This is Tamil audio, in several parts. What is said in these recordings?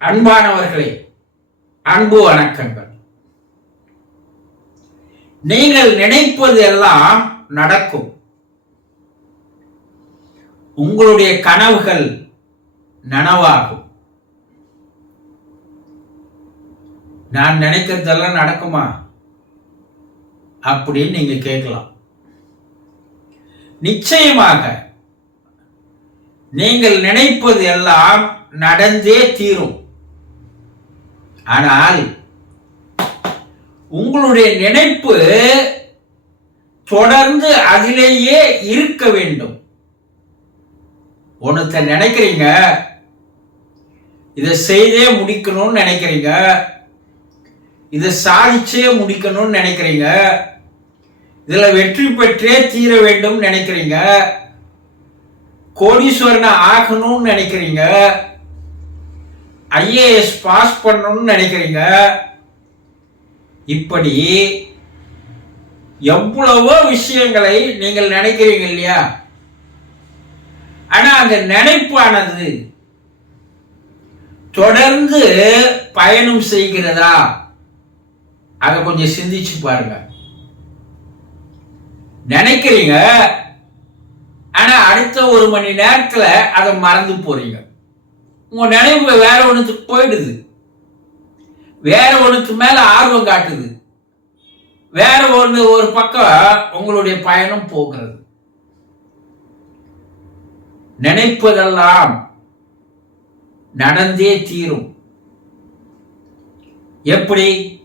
அன்பானவர்களே அன்பு வணக்கங்கள். நீங்கள் நினைப்பது எல்லாம் நடக்கும். உங்களுடைய கனவுகள் நனவாகும். நான் நினைக்கிறதெல்லாம் நடக்குமா? அப்படின்னு நீங்க கேட்கலாம். நிச்சயமாக நீங்கள் நினைப்பது எல்லாம் நடந்தே தீரும். ஆனால் உங்களுடைய நினைப்பு தொடர்ந்து அதிலேயே இருக்க வேண்டும். ஒன்றத்தை நினைக்கிறீங்க? இதை செய்தே முடிக்கணும்னு நினைக்கிறீங்க? இதை சாதிச்சே முடிக்கணும்னு நினைக்கிறீங்க? இதில் வெற்றி பெற்றே தீர வேண்டும் நினைக்கிறீங்க? கோடீஸ்வரனை ஆகணும்னு நினைக்கிறீங்க? ஐஏஎஸ் பாஸ் பண்ணணும்னு நினைக்கிறீங்க? இப்படி எவ்வளவோ விஷயங்களை நீங்கள் நினைக்கிறீங்க இல்லையா? ஆனா அந்த நினைப்பானது தொடர்ந்து பயணம் செய்கிறதா? அதை கொஞ்சம் சிந்திச்சு பாருங்க. நினைக்கிறீங்க ஆனா அடுத்த ஒரு மணி நேரத்தில் அதை மறந்து போறீங்க. உங்க நினைவு வேற ஒன்றுக்கு போயிடுது. வேற ஒன்றுக்கு மேல ஆர்வம் காட்டுது. வேற ஒன்று ஒரு பக்கம் உங்களுடைய பயணம் போகிறது. நினைப்பதெல்லாம் நடந்தே தீரும். எப்படி?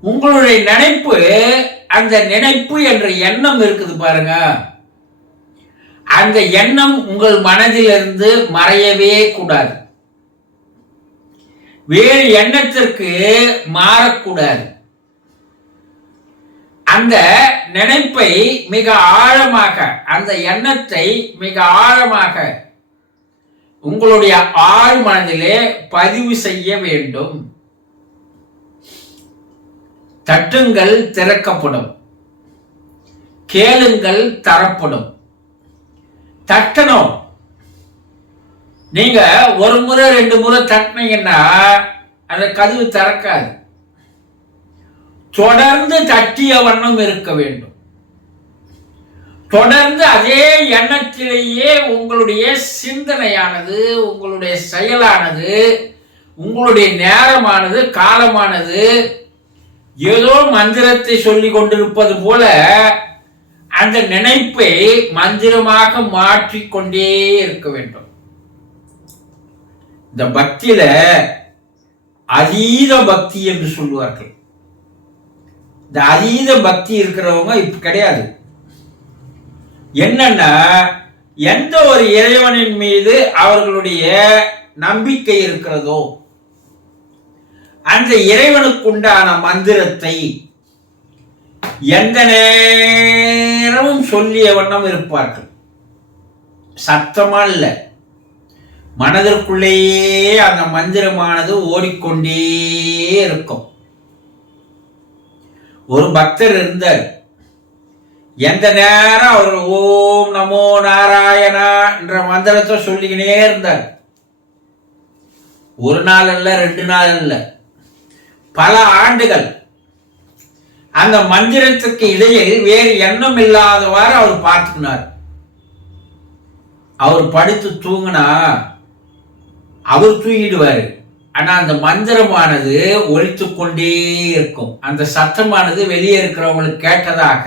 உங்களுடைய நினைப்பு அந்த நினைப்பு என்ற எண்ணம் இருக்குது பாருங்க. அந்த எண்ணம் உங்கள் மனதிலிருந்து மறையவே கூடாது. வேறு எண்ணத்திற்கு மாறக்கூடாது. அந்த நினைப்பை மிக ஆழமாக அந்த எண்ணத்தை மிக ஆழமாக உங்களுடைய ஆழ் மனதிலே பதிவு செய்ய வேண்டும். தட்டுங்கள் திறக்கப்படும். கேளுங்கள் தரப்படும். தட்டணும். நீங்க ஒரு முறை ரெண்டு முறை தட்டினீங்கன்னா அந்த கதவு திறக்காது. தொடர்ந்து தட்டிய வண்ணம் இருக்க வேண்டும். தொடர்ந்து அதே எண்ணத்திலேயே உங்களுடைய சிந்தனையானது உங்களுடைய செயலானது உங்களுடைய நேரமானது காலமானது ஏதோ மந்திரத்தை சொல்லி கொண்டிருப்பது போல அந்த நினைப்பை மந்திரமாக மாற்றிக்கொண்டே இருக்க வேண்டும். இந்த பக்தியில அதீத பக்தி என்று சொல்லுவார்கள். இந்த அதீத பக்தி இருக்கிறவங்க இப்ப கிடையாது. என்னன்னா எந்த ஒரு இறைவனின் மீது அவர்களுடைய நம்பிக்கை இருக்கிறதோ அந்த இறைவனுக்குண்டான மந்திரத்தை எந்த நேரமும் சொல்லிய வண்ணம் இருப்பார்கள். சத்தமா இல்லை. மனதிற்குள்ளேயே அந்த மந்திரமானது ஓடிக்கொண்டே இருக்கும். ஒரு பக்தர் இருந்தார். எந்த நேரம் அவர் ஓம் நமோ நாராயணா என்ற மந்திரத்தை சொல்லிக்கினே இருந்தார். ஒரு நாள் அல்ல ரெண்டு நாள் அல்ல. பல ஆண்டுகள் அந்த மந்திரத்துக்கு இடையில் வேறு எண்ணம் இல்லாதவாறு அவர் பார்த்துக்கினார். அவர் படுத்து தூங்கினா அவர் தூங்கிடுவார். ஆனால் அந்த மந்திரமானது ஒழித்து கொண்டே இருக்கும். அந்த சத்தமானது வெளியே இருக்கிறவங்களுக்கு கேட்டதாக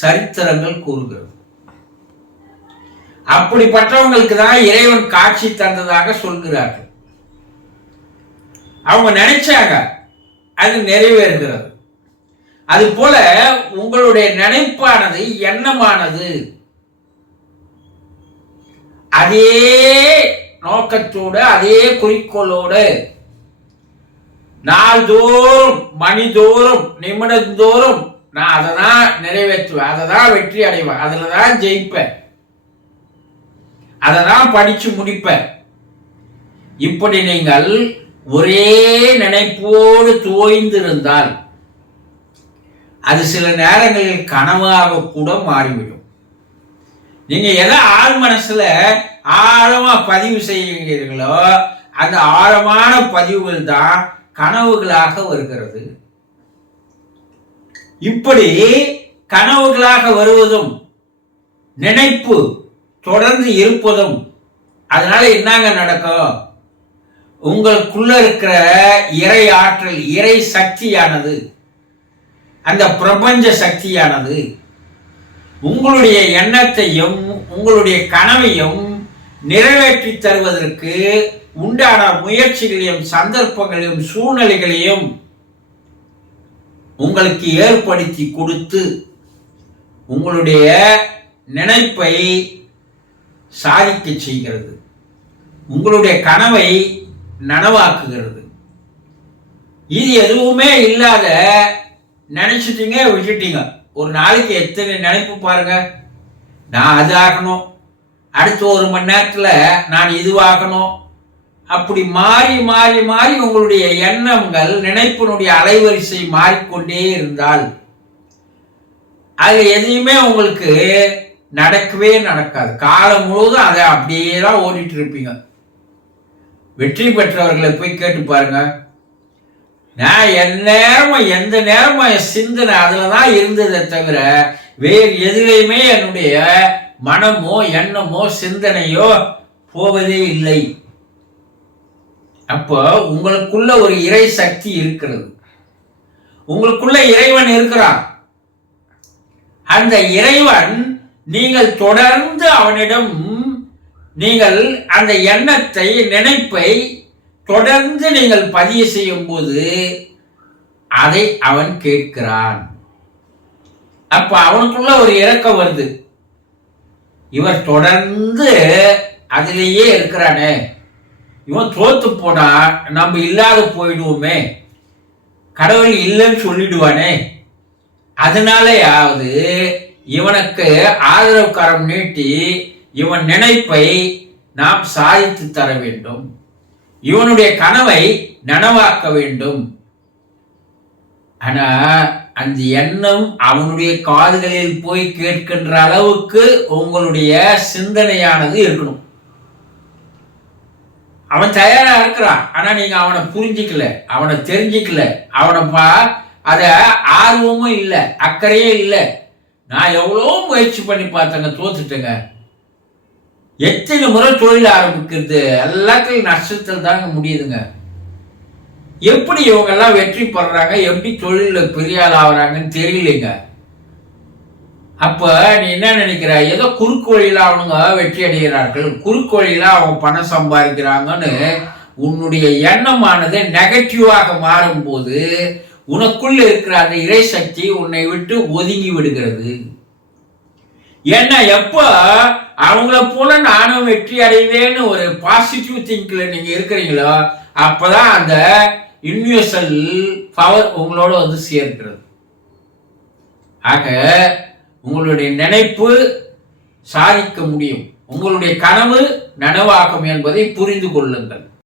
சரித்திரங்கள் கூறுகிறது. அப்படிப்பட்டவங்களுக்கு தான் இறைவன் காட்சி தந்ததாக சொல்கிறார்கள். அவங்க நினைச்சாங்க அது நிறைவேறுகிறது. அது போல உங்களுடைய நினைப்பானது எண்ணமானது. அதே நோக்கத்தோடு அதே குறிக்கோளோடு நாள்தோறும் மணிதோறும் நிமிடந்தோறும் நான் அதை தான் நிறைவேற்றுவேன் அதை தான் வெற்றி அடைவேன் அதில் தான் ஜெயிப்பேன். அதை தான் படித்து முடிப்பேன். இப்படி நீங்கள் ஒரே நினைப்போடு தோய்ந்திருந்தால் அது சில நேரங்களில் கனவாக கூட மாறிவிடும். நீங்க எதை ஆழ் மனசுல ஆழமா பதிவு செய்கிறீர்களோ அந்த ஆழமான பதிவுகள் தான் கனவுகளாக வருகிறது. இப்படி கனவுகளாக வருவதும் நினைப்பு தொடர்ந்து இருப்பதும் அதனால என்னங்க நடக்கும்? உங்களுக்குள்ள இருக்கிற இறை ஆற்றல் இறை சக்தியானது அந்த பிரபஞ்ச சக்தியானது உங்களுடைய எண்ணத்தையும் உங்களுடைய கனவையும் நிறைவேற்றி தருவதற்கு உண்டான முயற்சிகளையும் சந்தர்ப்பங்களையும் சூழ்நிலைகளையும் உங்களுக்கு ஏற்படுத்தி கொடுத்து உங்களுடைய நினைப்பை சாதிக்க செய்கிறது. உங்களுடைய கனவை நனவாக்குகிறது. இது எதுவுமே இல்லாத நினைச்சிட்டீங்க விட்டுட்டீங்க. ஒரு நாளைக்கு எத்தனை நினைப்பு பாருங்க. நான் அது ஆகணும். அடுத்த ஒரு மணி நேரத்தில் நான் இதுவாகணும் அப்படி மாறி மாறி மாறி உங்களுடைய எண்ணங்கள் நினைப்பினுடைய அலைவரிசை மாறிக்கொண்டே இருந்தால் அது எதையுமே உங்களுக்கு நடக்கவே நடக்காது. காலம் முழுவதும் அதை அப்படியே தான் ஓடிட்டு இருப்பீங்க. வெற்றி பெற்றவர்களை போய் கேட்டு பாருங்கள் நான் என் நேரமும் எந்த நேரமும் என் சிந்தனை அதில் தான் இருந்ததை தவிர வேறு எதுலேயுமே என்னுடைய மனமோ எண்ணமோ சிந்தனையோ போவதே இல்லை. அப்போ உங்களுக்குள்ள ஒரு இறை சக்தி இருக்கிறது. உங்களுக்குள்ள இறைவன் இருக்கிறான். அந்த இறைவன் நீங்கள் தொடர்ந்து அவனிடம் நீங்கள் அந்த எண்ணத்தை நினைப்பை தொடர்ந்து நீங்கள் பதிவு செய்யும் போது அதை அவன் கேட்கிறான். அப்ப அவனுக்குள்ள ஒரு இறக்கம் வருது. இவர் தொடர்ந்து அதிலேயே இருக்கிறானே. இவன் தோத்து போனா நம்ம இல்லாத போயிடுவோமே. கடவுள் இல்லைன்னு சொல்லிடுவானே. அதனாலேயாவது இவனுக்கு ஆதரவு கரம் நீட்டி இவன் நினைப்பை நாம் சாதித்து தர வேண்டும். இவனுடைய கனவை நனவாக்க வேண்டும். ஆனா அந்த எண்ணம் அவனுடைய காதுகளில் போய் கேட்கின்ற அளவுக்கு உங்களுடைய சிந்தனையானது இருக்கணும். அவன் தயாரா இருக்கிறான். ஆனா நீங்க அவனை புரிஞ்சிக்கல அவனை தெரிஞ்சிக்கல அவனை பா அத ஆர்வமும் இல்லை அக்கறையே இல்லை. நான் எவ்வளோ முயற்சி பண்ணி பார்த்தேங்க தோத்துட்டேங்க. எத்தனை முறை தொழில் ஆரம்பிக்கிறது? எல்லாத்தையும் நஷ்டத்தில் தாங்க முடியுதுங்க. எப்படி இவங்கெல்லாம் வெற்றி பெறாங்க? எப்படி தொழிலில் பெரிய ஆள் ஆகுறாங்கன்னு தெரியலைங்க. அப்போ நீ என்ன நினைக்கிற? ஏதோ குறுக்கு வழியில் அவனுங்க வெற்றி அடைகிறார்கள். குறுக்கு வழியில் அவங்க பணம் சம்பாதிக்கிறாங்கன்னு உன்னுடைய எண்ணமானது நெகட்டிவாக மாறும்போது உனக்குள்ள இருக்கிற அந்த இறை சக்தி உன்னை விட்டு ஒதுங்கி விடுகிறது. ஏன்னா எப்போ அவங்கள போல நானும் வெற்றி அடைவேன்னு ஒரு பாசிட்டிவ் திங்கில் நீங்கள் இருக்கிறீங்களோ அப்பதான் அந்த யூனிவர்சல் பவர் உங்களோட வந்து சேர்க்கிறது ஆக உங்களுடைய நினைப்பு சாதிக்க முடியும். உங்களுடைய கனவு நனவாகும் என்பதை புரிந்து கொள்ளுங்கள்.